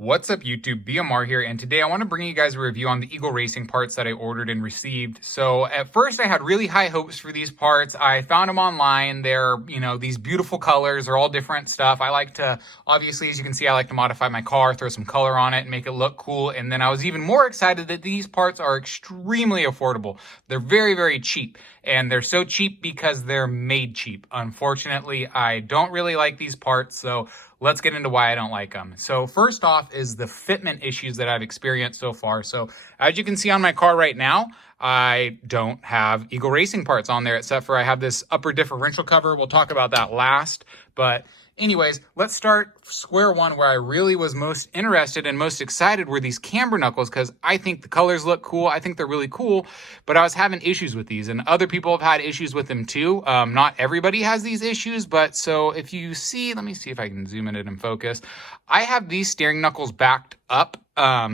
What's up YouTube, BMR here, and today I want to bring you guys a review on the Eagle Racing parts that I ordered and received. So at first I had really high hopes for these parts. I found them online. They're, these beautiful colors. They're all different stuff. I like to, obviously, as you can see, I like to modify my car, throw some color on it and make it look cool. And then I was even more excited that these parts are extremely affordable. They're very, very cheap. And they're so cheap because they're made cheap. Unfortunately, I don't really like these parts, so let's get into why I don't like them. So first off is the fitment issues that I've experienced so far. So as you can see on my car right now, I don't have Eagle Racing parts on there, except for I have this upper differential cover. We'll talk about that last. But anyways, let's start square one where I really was most interested and most excited were these Camber Knuckles, because I think the colors look cool. I think they're really cool, but I was having issues with these, and other people have had issues with them too. Not everybody has these issues, but so if you see, let me see if I can zoom in it and focus. I have these steering knuckles backed up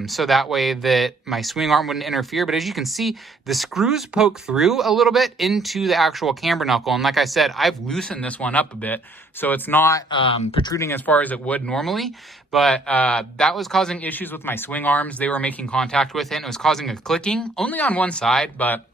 so that way that my swing arm wouldn't interfere. But as you can see, the screws poke through a little bit into the actual camber knuckle. And like I said, I've loosened this one up a bit, so it's not protruding as far as it would normally. But that was causing issues with my swing arms. They were making contact with it, and it was causing a clicking, only on one side, but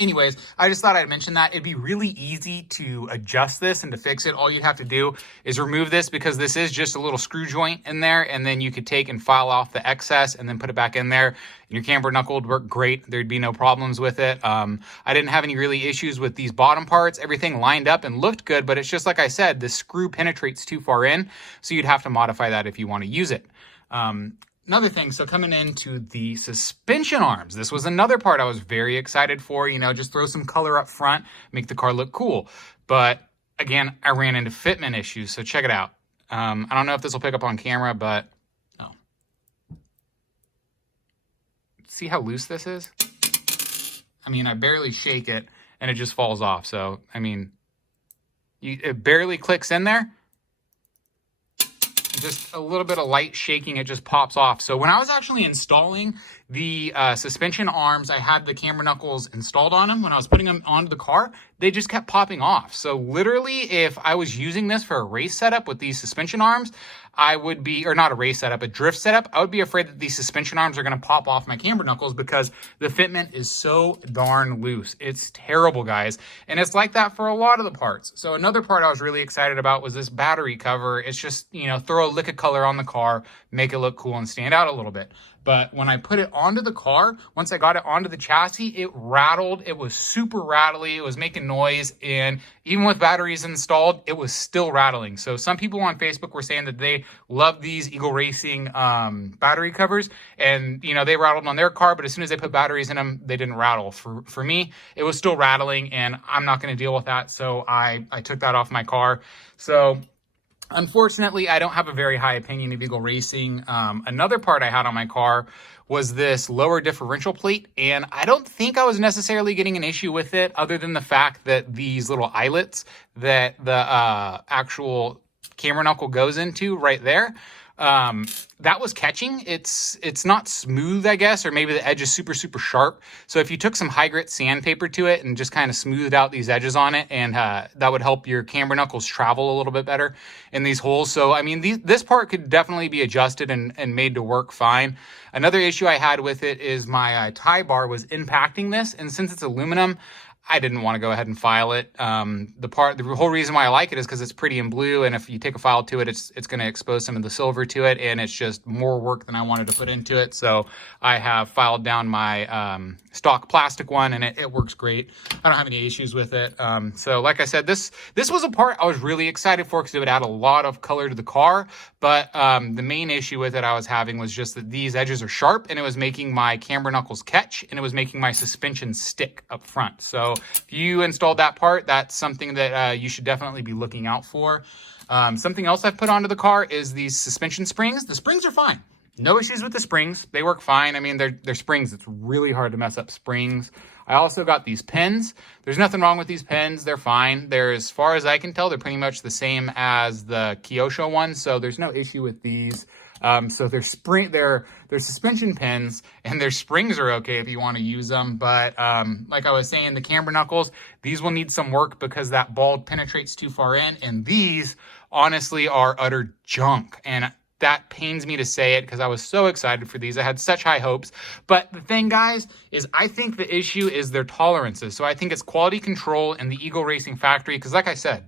anyways, I just thought I'd mention that. It'd be really easy to adjust this and to fix it. All you'd have to do is remove this, because this is just a little screw joint in there, and then you could take and file off the excess and then put it back in there. And your camber knuckle would work great. There'd be no problems with it. I didn't have any really issues with these bottom parts. Everything lined up and looked good, but it's just like I said, the screw penetrates too far in, so you'd have to modify that if you want to use it. Another thing, so coming into the suspension arms, this was another part I was very excited for, just throw some color up front, make the car look cool. But again, I ran into fitment issues, so check it out. I don't know if this will pick up on camera, but see how loose this is? I mean, I barely shake it and it just falls off. So, I mean, it barely clicks in there. Just a little bit of light shaking, it just pops off. So when I was actually installing the suspension arms, I had the camber knuckles installed on them. When I was putting them onto the car, they just kept popping off. So literally, if I was using this for a race setup with these suspension arms, I would be, or not a race setup, a drift setup, I would be afraid that these suspension arms are going to pop off my camber knuckles, because the fitment is so darn loose. It's terrible, guys. And it's like that for a lot of the parts. So another part I was really excited about was this battery cover. It's just, throw a lick of color on the car, make it look cool and stand out a little bit. But when I put it onto the car, once I got it onto the chassis, it rattled. It was super rattly. It was making noise. And even with batteries installed, it was still rattling. So some people on Facebook were saying that they love these Eagle Racing battery covers. And, they rattled on their car. But as soon as they put batteries in them, they didn't rattle. For me, it was still rattling. And I'm not going to deal with that. So I took that off my car. So unfortunately, I don't have a very high opinion of Eagle Racing. Another part I had on my car was this lower differential plate, and I don't think I was necessarily getting an issue with it, other than the fact that these little eyelets that the actual camber knuckle goes into right there, that was catching. It's not smooth, I guess, or maybe the edge is super, super sharp. So if you took some high grit sandpaper to it and just kind of smoothed out these edges on it, and that would help your camber knuckles travel a little bit better in these holes. So, I mean, this part could definitely be adjusted and made to work fine. Another issue I had with it is my tie bar was impacting this, and since it's aluminum, I didn't want to go ahead and file it. The whole reason why I like it is because it's pretty in blue, and if you take a file to it, it's going to expose some of the silver to it, and it's just more work than I wanted to put into it. So I have filed down my stock plastic one, and it works great. I don't have any issues with it. So like I said, this was a part I was really excited for, because it would add a lot of color to the car. But the main issue with it I was having was just that these edges are sharp, and it was making my camber knuckles catch, and it was making my suspension stick up front. So if you installed that part, that's something that you should definitely be looking out for. Something else I've put onto the car is these suspension springs. The springs are fine. No issues with the springs. They work fine. I mean, they're springs. It's really hard to mess up springs. I also got these pins. There's nothing wrong with these pins. They're fine. They're, as far as I can tell, they're pretty much the same as the Kyosho ones, so there's no issue with these. So they're suspension pins, and their springs are okay if you want to use them. But like I was saying, the camber knuckles, these will need some work because that ball penetrates too far in, and these honestly are utter junk. And that pains me to say it because I was so excited for these. I had such high hopes. But the thing, guys, is I think the issue is their tolerances. So I think it's quality control in the Eagle Racing factory because, like I said,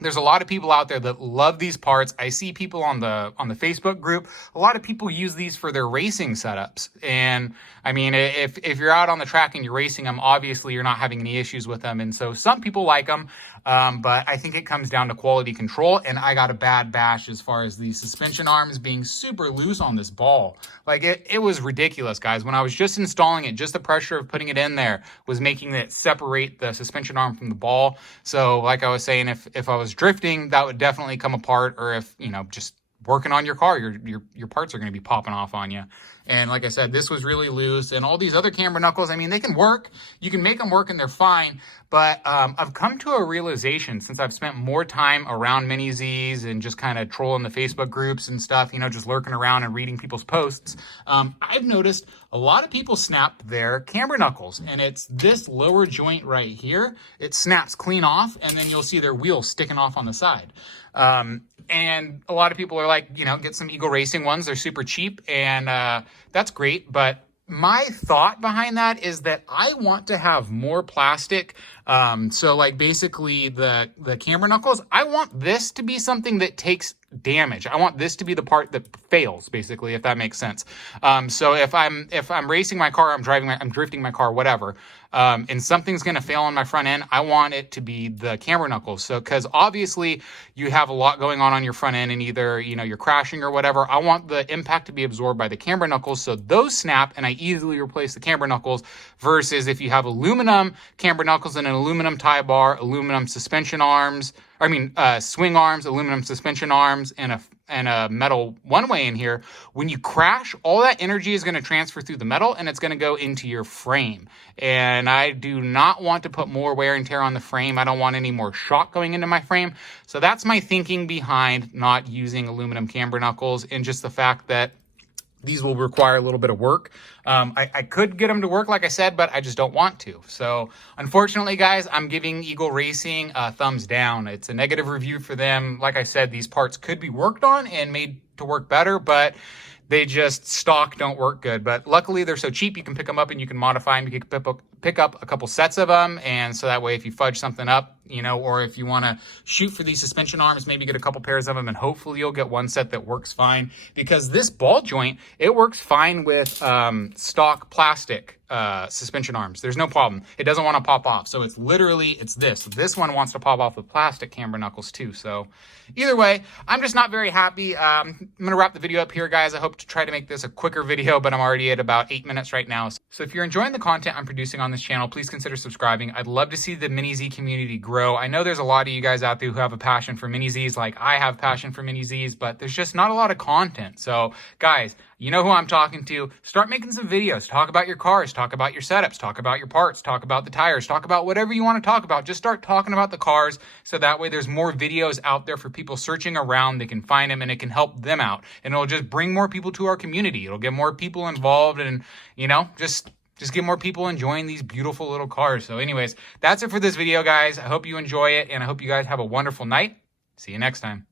there's a lot of people out there that love these parts. I see people on the Facebook group. A lot of people use these for their racing setups. And I mean, if you're out on the track and you're racing them, obviously you're not having any issues with them. And so some people like them, but I think it comes down to quality control. And I got a bad bash as far as the suspension arms being super loose on this ball. Like it was ridiculous, guys. When I was just installing it, just the pressure of putting it in there was making it separate the suspension arm from the ball. So like I was saying, if I was drifting, that would definitely come apart. Or if, you know, just working on your car, your parts are going to be popping off on you. And like I said, this was really loose. And all these other Camber Knuckles, I mean, they can work. You can make them work and they're fine. But I've come to a realization since I've spent more time around Mini Zs and just kind of trolling the Facebook groups and stuff, you know, just lurking around and reading people's posts. I've noticed a lot of people snap their Camber Knuckles, and it's this lower joint right here. It snaps clean off, and then you'll see their wheels sticking off on the side. And a lot of people are like, you know, get some Eagle Racing ones. They're super cheap, and that's great. But my thought behind that is that I want to have more plastic. So like basically the Camber Knuckles, I want this to be something that takes damage. I want this to be the part that fails, basically, if that makes sense. So if I'm racing my car, I'm drifting my car, whatever, and something's going to fail on my front end, I want it to be the Camber Knuckles. So, because obviously you have a lot going on your front end and either, you know, you're crashing or whatever. I want the impact to be absorbed by the Camber Knuckles. So those snap and I easily replace the Camber Knuckles versus if you have aluminum Camber Knuckles and an aluminum tie bar, aluminum suspension arms, swing arms, aluminum suspension arms, and a metal one-way in here. When you crash, all that energy is going to transfer through the metal and it's going to go into your frame. And I do not want to put more wear and tear on the frame. I don't want any more shock going into my frame. So that's my thinking behind not using aluminum Camber Knuckles, and just the fact that these will require a little bit of work. I could get them to work, like I said, but I just don't want to. So unfortunately, guys, I'm giving Eagle Racing a thumbs down. It's a negative review for them. Like I said, these parts could be worked on and made to work better, but they just stock don't work good. But luckily, they're so cheap, you can pick them up and you can modify them. You can pick up a couple sets of them, and so that way if you fudge something up, you know, or if you want to shoot for these suspension arms, maybe get a couple pairs of them, and hopefully you'll get one set that works fine. Because this ball joint, it works fine with stock plastic suspension arms. There's no problem. It doesn't want to pop off. So it's this one wants to pop off with plastic Camber Knuckles too. So either way, I'm just not very happy. I'm gonna wrap the video up here, guys. I hope to try to make this a quicker video, but I'm already at about 8 minutes right now. So if you're enjoying the content I'm producing on this channel, please consider subscribing. I'd love to see the Mini Z community grow. I know there's a lot of you guys out there who have a passion for Mini Zs, like I have passion for Mini Zs, but there's just not a lot of content. So guys, you know who I'm talking to. Start making some videos. Talk about your cars. Talk about your setups. Talk about your parts. Talk about the tires. Talk about whatever you want to talk about. Just start talking about the cars, so that way there's more videos out there for people searching around. They can find them and it can help them out. And it'll just bring more people to our community. It'll get more people involved, and, you know, just get more people enjoying these beautiful little cars. So anyways, that's it for this video, guys. I hope you enjoy it, and I hope you guys have a wonderful night. See you next time.